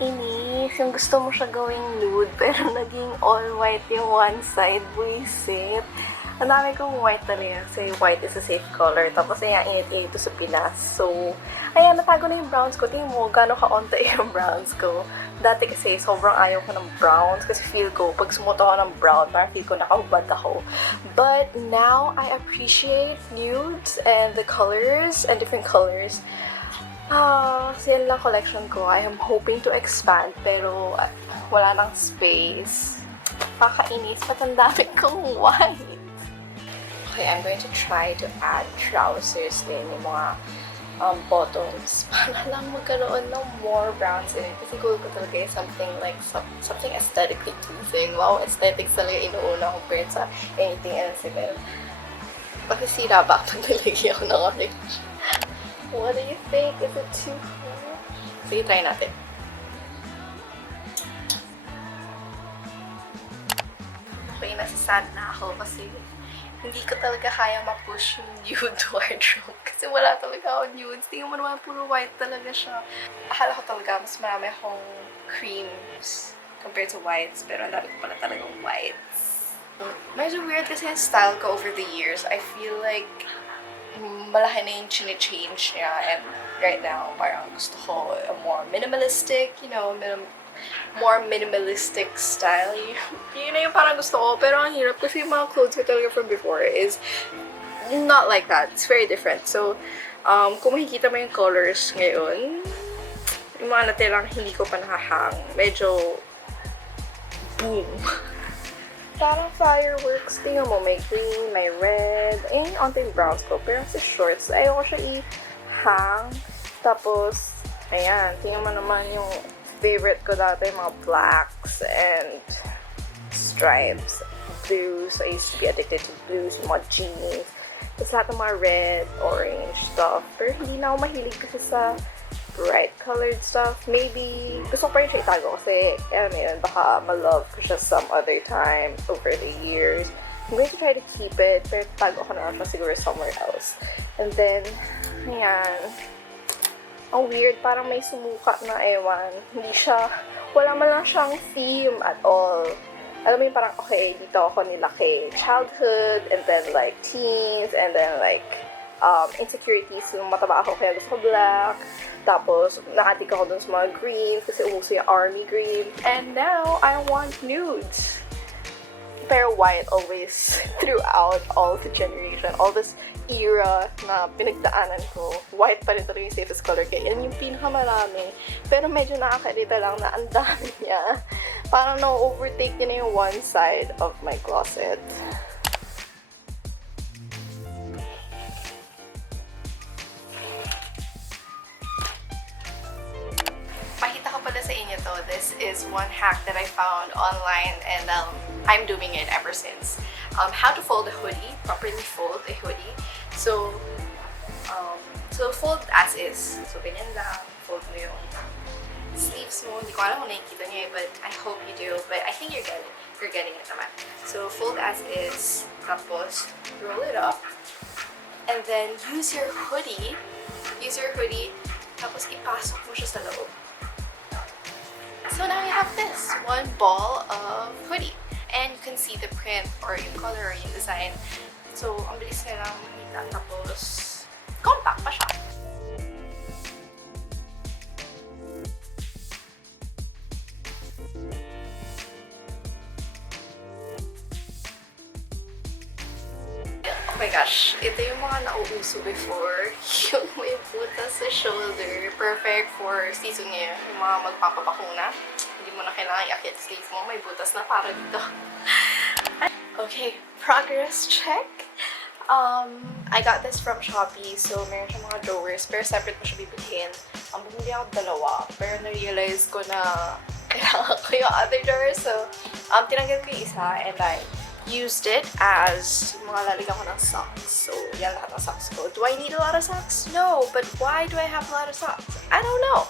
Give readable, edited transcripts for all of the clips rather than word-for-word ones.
Nakakainis. Yung gusto mo siya gawing nude, pero naging all white yung one side. Buisit. Ang dami kong white talaga kasi white is a safe color. Tapos ayan, init-init ito sa Pinas. So, ayan, natago na yung browns ko. Tingnan mo, gano'n ka-onta yung browns ko. Dati kasi, sobrang ayaw ko ng browns kasi feel ko, pag sumuto ako ng brown, parang feel ko nakahubad ako. But now, I appreciate nudes and the colors and different colors. Kasi yan lang collection ko. I am hoping to expand, pero wala nang space. Pakainis, ba't ang dami kong white? Okay, I'm going to try to add trousers din, yung mga bottoms, para lang magkaroon ng more browns in it. Kasi goal ko talaga yung something like, something aesthetically pleasing. Wow, aesthetics talaga inuuna compared sa anything else. Pero, pakisira ba pag nalagyan ako ng orange? What do you think? Is it too cool? Sige, try natin. Okay, nasasad na ako kasi hindi ko talaga kaya ma-push yung nude wardrobe. Kasi wala talaga ako nudes. Tingnan mo naman, puro white talaga siya. Akala ko talaga, mas marami akong creams compared to whites. Pero ang dami ko pala talagang whites. Medyo weird kasi yung style ko over the years. I feel like malaki na yung chine-change niya. And right now, parang gusto ko a more minimalistic, you know, more minimalistic style. Yun na yung parang gusto ko. Pero ang hirap kasi yung mga clothes ko talaga from before is not like that. It's very different. So, kung makikita mo yung colors ngayon, yung mga natirang hindi ko pa nakahang, medyo boom. Parang fireworks. Tingnan mo, may green, may red, ayun yung onting browns ko. Pero sa shorts, ayoko siya i-hang. Tapos, ayan, tingnan mo naman yung favorite ko dati, mga blacks and stripes, blues. I used to be addicted to blues, yung mga jeans. Tapos lahat ng mga red, orange stuff. Pero hindi na ako mahilig kasi sa bright colored stuff. Maybe, gusto ko pa rin siya itago kasi, ano yun, baka ma-love ko siya some other time over the years. I'm going to try to keep it, pero tago ko na siya siguro somewhere else. And then, ayan. Ang weird, parang may sumuka na ewan. Hindi siya, wala man lang siyang theme at all. Alam mo yung parang, okay, dito ako nilaki childhood, and then like teens, and then like insecurities. Yung mataba ako kaya gusto ko black. Tapos, nakatik ako dun sa mga greens kasi umuso yung army green. And now, I want nudes. Pero white always throughout all the generation, all this era na pinagdaanan ko, white pa rin talaga yung safest color kaya yan yung pinakamarami. Pero medyo nakakairita lang na ang dami niya. Parang na-overtake niya na yung one side of my closet. Pakita ko pala sa inyo to. This is one hack that I found online and I'm doing it ever since. How to fold a hoodie, properly fold a hoodie. So fold as is. So, ganyan lang. Fold mo yung sleeves mo. Hindi ko alam kung nakikita niyo but I hope you do. But I think you're getting it naman. So, fold as is. Tapos, roll it up. And then, use your hoodie. Tapos, ipasok mo siya sa loob. So, now you have this. One ball of hoodie. And you can see the print or yung color or yung design. So, ang bilis na lang makita. Tapos, compact pa siya. Oh my gosh, ito yung mga nauuso before. Yung may butas sa shoulder. Perfect for season ngayon. Yung mga magpapabakuna. Hindi mo na kailangan i-akit sleeve mo. May butas na para dito. Okay, progress check. I got this from Shopee. So, meron siyang mga drawers. Pero separate mo siya bibilhin. Bumili ako dalawa. Pero na-realize ko na kailangan ko yung other drawer. So, tinanggal ko yung isa and I used it as mga lalagyan ko ng socks. So, yan lahat ng socks ko. Do I need a lot of socks? No. But why do I have a lot of socks? I don't know.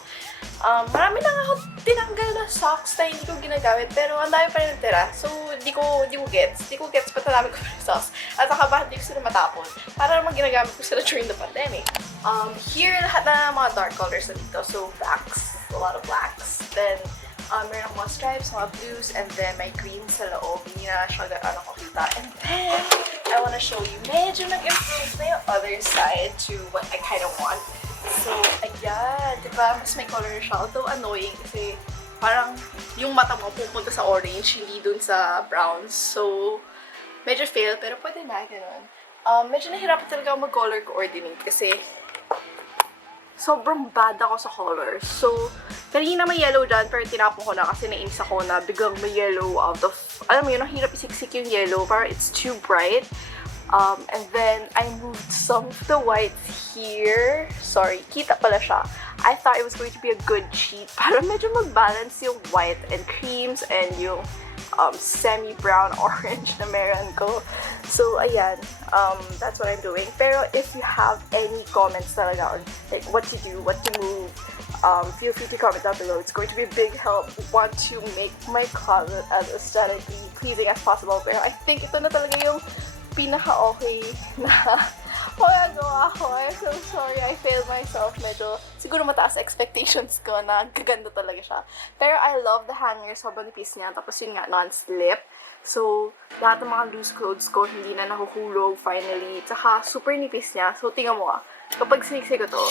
Marami lang ako tinanggal na socks na hindi ko ginagamit, pero ang dami pa rin natira. So, di ko gets. Di ko gets ba't ang dami ko pa rin socks. At saka bakit di ko sila matapon. Para naman ginagamit ko sila during the pandemic. Here, lahat na mga dark colors na dito. So, blacks. A lot of blacks. Then, meron mga stripes, mga blues, and then may green sa loob. Hindi na siya ko kita. And then, I wanna show you, medyo nag-improve na yung other side to what I kind of want. So, ayan, diba? Mas may color siya. Although annoying kasi parang yung mata mo pupunta sa orange, hindi dun sa browns. So, medyo fail, pero pwede na, ganun. Medyo nahirapan talaga ako mag-color coordinate kasi sobrang bad ako sa colors. So, kanina may yellow dyan, pero tinapon ko na kasi nainis ako na biglang may yellow out of, alam mo yun, ang hirap isiksik yung yellow, parang it's too bright. And then, I moved some of the whites here. Sorry, kita pala siya. I thought it was going to be a good cheat para medyo mag-balance yung white and creams and yung semi-brown orange na meron ko. So, ayan. That's what I'm doing. Pero if you have any comments talaga on like, what to do, what to move, feel free to comment down below. It's going to be a big help. Want to make my closet as aesthetically pleasing as possible. Pero I think ito na talaga yung pinaka-okay na magagawa ko. I'm so sorry, I failed myself. Medyo, siguro mataas expectations ko na gaganda talaga siya. Pero I love the hanger, sobrang nipis niya. Tapos yun nga, non-slip. So, lahat ng mga loose clothes ko, hindi na nahuhulog finally. Tsaka, super nipis niya. So, tingnan mo kapag siniksik ko to,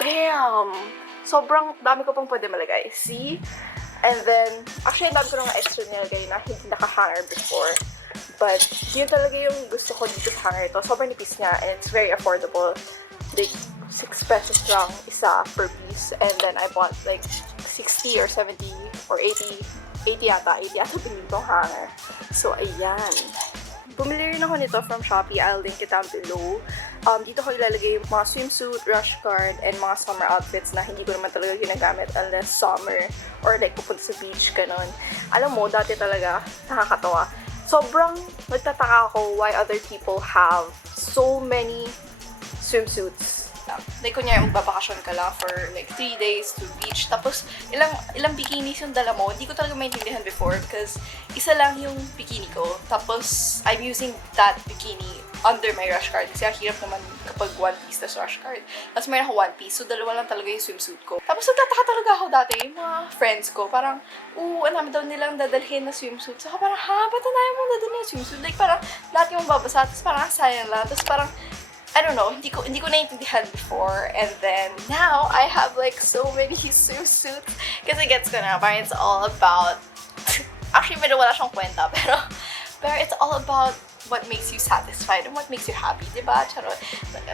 bam! Sobrang dami ko pang pwede malagay. See? And then, actually, dami ko nang extra nilagay na hindi naka-hanger before. But, yun talaga yung gusto ko dito sa hanger ito. Sobrang nipis niya and it's very affordable. Like, 6 pesos lang isa per piece. And then, I bought like 60 or 70 or 80 yata. 80 yata bilhin tong hanger. So, ayan. Bumili rin ako nito from Shopee. I'll link it down below. Dito ko ilalagay yung mga swimsuit, rush guard, and mga summer outfits na hindi ko naman talaga ginagamit unless summer or like pupunta sa beach, ganun. Alam mo, dati talaga, nakakatawa. Sobrang nagtataka ako why other people have so many swimsuits. Like, kunyari, magbabakasyon ka lang for like 3 days to beach. Tapos, ilang bikinis yung dala mo. Hindi ko talaga maintindihan before because isa lang yung bikini ko. Tapos, I'm using that bikini under my rush guard. Kasi ang hirap naman kapag one piece tas rush guard. Tapos, mayroon ako one piece. So, dalawa lang talaga yung swimsuit ko. Tapos, nagtataka talaga ako dati. Yung mga friends ko, parang, ang dami daw nilang dadalhin na swimsuit. So, parang, ba't ang dami mong dadalhin na swimsuit? Like, parang, lahat yung babasa. Tapos, parang, sayang lang. Tapos, parang, I don't know, hindi ko naiintindihan before, and then now I have like so many swimsuits kasi gets ko na, parang it's all about, actually medyo wala siyang kwenta, pero it's all about what makes you satisfied and what makes you happy, diba? Charot.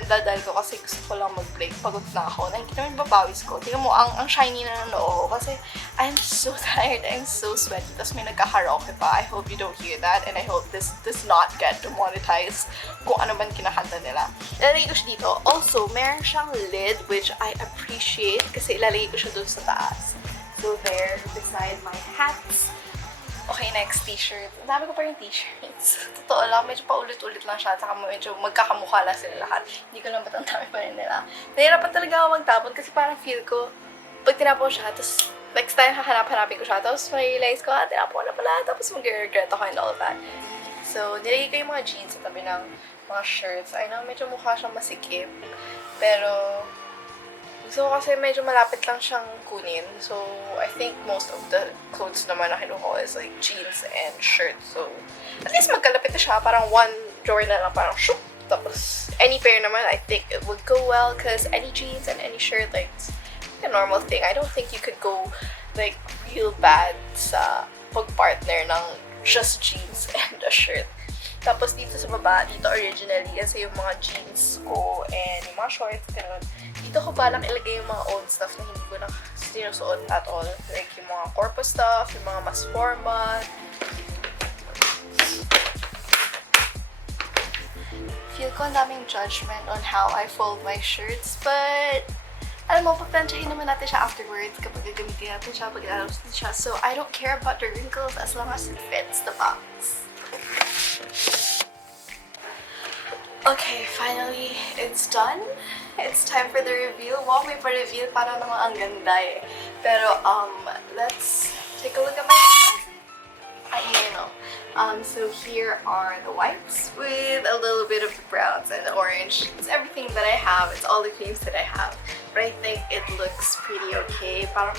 Dahil ko kasi gusto ko lang mag-break, pagod na ako, nakikita mo yung babawis ko, tingnan mo, ang shiny na ng noo ko kasi I'm so tired, I'm so sweaty, tapos may nagka-karaoke pa. I hope you don't hear that, and I hope this does not get demonetized kung ano man kinakanta nila. Ilalagay ko siya dito. Also, meron siyang lid, which I appreciate kasi ilalagay ko siya dun sa taas. So there, beside my hats. Okay, next t-shirt. Ang dami ko pa rin t-shirts. Totoo lang, medyo paulit-ulit lang siya. Saka medyo magkakamukha lang sila lahat. Hindi ko lang ba't ang dami pa rin nila. Nahirapan talaga ako magtapon kasi parang feel ko, pag tinapon siya, tapos next time hahanap-hanapin ko siya, tapos ma-realize ko, tinapon na pala, tapos mag-regret ako and all that. So, nilagay ko yung mga jeans sa tabi ng mga shirts. I know, medyo mukha siyang masikip. Pero, so, kasi medyo malapit lang siyang kunin. So, I think most of the clothes naman na kinuha ko is like jeans and shirts. So, at least magkalapit na siya. Parang one drawer na lang, parang shoop. Tapos, any pair naman, I think it would go well because any jeans and any shirt, like, it's a normal thing. I don't think you could go, like, real bad sa pag-partner ng just jeans and a shirt. Tapos dito sa baba, dito originally, kasi yung mga jeans ko and yung mga shorts, ganun. Dito ko balang ilagay yung mga old stuff na hindi ko na sinusuot at all. Like yung mga corpus stuff, yung mga mas formal. Feel ko ang daming judgment on how I fold my shirts, but alam mo, paplansyahin naman natin siya afterwards kapag gagamitin natin siya, pag ilalabas natin siya. So, I don't care about the wrinkles as long as it fits the box. Okay, finally, it's done. It's time for the reveal. Wow, may pa-reveal para naman ang ganda eh. Pero, let's take a look at my closet. So here are the whites with a little bit of the browns and the orange. It's everything that I have. It's all the creams that I have. But I think it looks pretty okay. Parang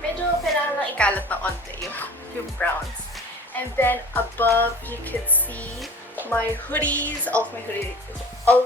medyo kailangan lang ikalat ng onte yung browns. And then above, you could see my hoodies. All of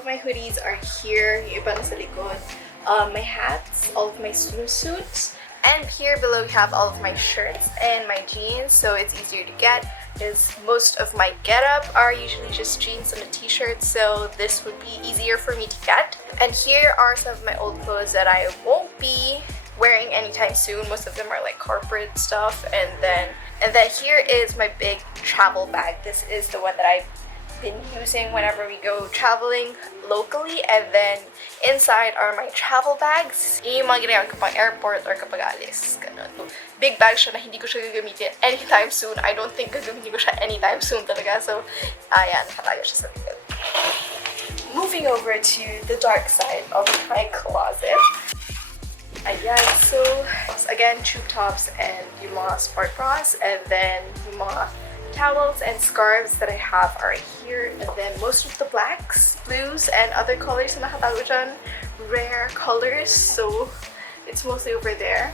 my hoodies are here. Yung iba nasa likod. My hats, all of my swimsuits. And here below we have all of my shirts and my jeans, so it's easier to get because most of my getup are usually just jeans and a t-shirt, so this would be easier for me to get. And here are some of my old clothes that I won't be wearing anytime soon. Most of them are like corporate stuff. And then here is my big travel bag. This is the one that I've been using whenever we go traveling locally, and then inside are my travel bags. Yung mga ginagamit ko pang airport or kapag alis. Ganun. Big bag siya na hindi ko siya gagamitin anytime soon. I don't think gagamitin ko siya anytime soon talaga. So, ayan, nakatago siya sa likod. Moving over to the dark side of my closet. Ayan, so again, tube tops and yung mga sport bras, and then yung mga towels and scarves that I have are here, and then most of the blacks, blues, and other colors na nakatago dyan, rare colors, so it's mostly over there.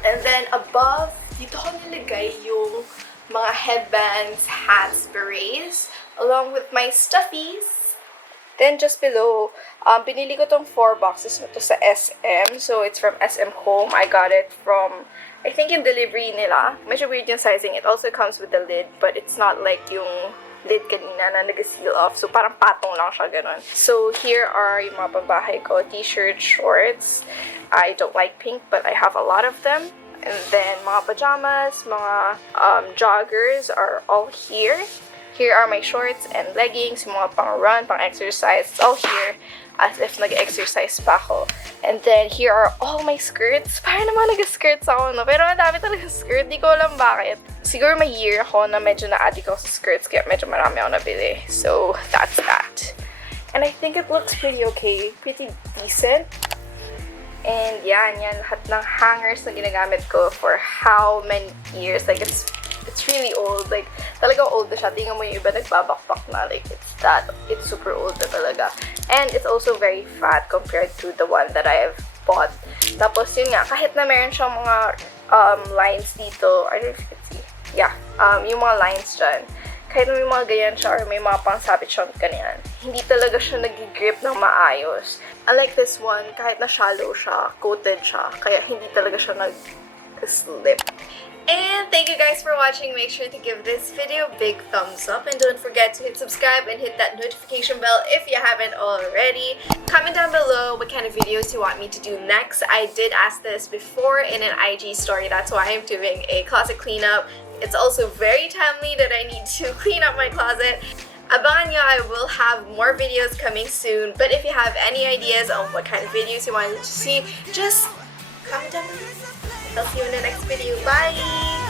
And then above, dito ko nilagay yung mga headbands, hats, berets, along with my stuffies. Then just below, pinili ko tong 4 boxes na to sa SM, so it's from SM Home. I got it from, I think, in delivery nila. Medyo weird yung sizing. It also comes with the lid, but it's not like yung lid kanina na nag-seal off. So, parang patong lang siya, ganun. So, here are yung mga pambahay ko. T-shirt, shorts. I don't like pink, but I have a lot of them. And then, mga pajamas, mga joggers are all here. Here are my shorts and leggings, yung mga pang-run, pang-exercise. It's all here, as if nag-exercise pa ako. And then, here are all my skirts. Parang naman nag-skirts ako, no? Pero madami talaga skirt. Di ko alam bakit. Siguro may year ako na medyo na-addict ako sa skirts, kaya medyo marami ako nabili. So, that's that. And I think it looks pretty okay. Pretty decent. And yan, lahat ng hangers na ginagamit ko for how many years. Like, it's really old. Like, talaga old na siya. Tingnan mo yung iba nagbabakbak na. Like, it's super old na talaga. And it's also very fat compared to the one that I have bought. Tapos, yun nga, kahit na meron siyang mga lines dito, I don't know if you can see. Yeah, yung mga lines dyan. Kahit na may mga ganyan siya or may mga pangsabit siyang ganyan, hindi talaga siya nag-grip ng maayos. Unlike this one, kahit na shallow siya, coated siya, kaya hindi talaga siya nag-slip. And thank you guys for watching. Make sure to give this video a big thumbs up, and don't forget to hit subscribe and hit that notification bell if you haven't already. Comment down below what kind of videos you want me to do next. I did ask this before in an IG story. That's why I'm doing a closet cleanup. It's also very timely that I need to clean up my closet. Abangan nyo, I will have more videos coming soon. But if you have any ideas on what kind of videos you want to see, just comment down below. I'll see you in the next video. Bye!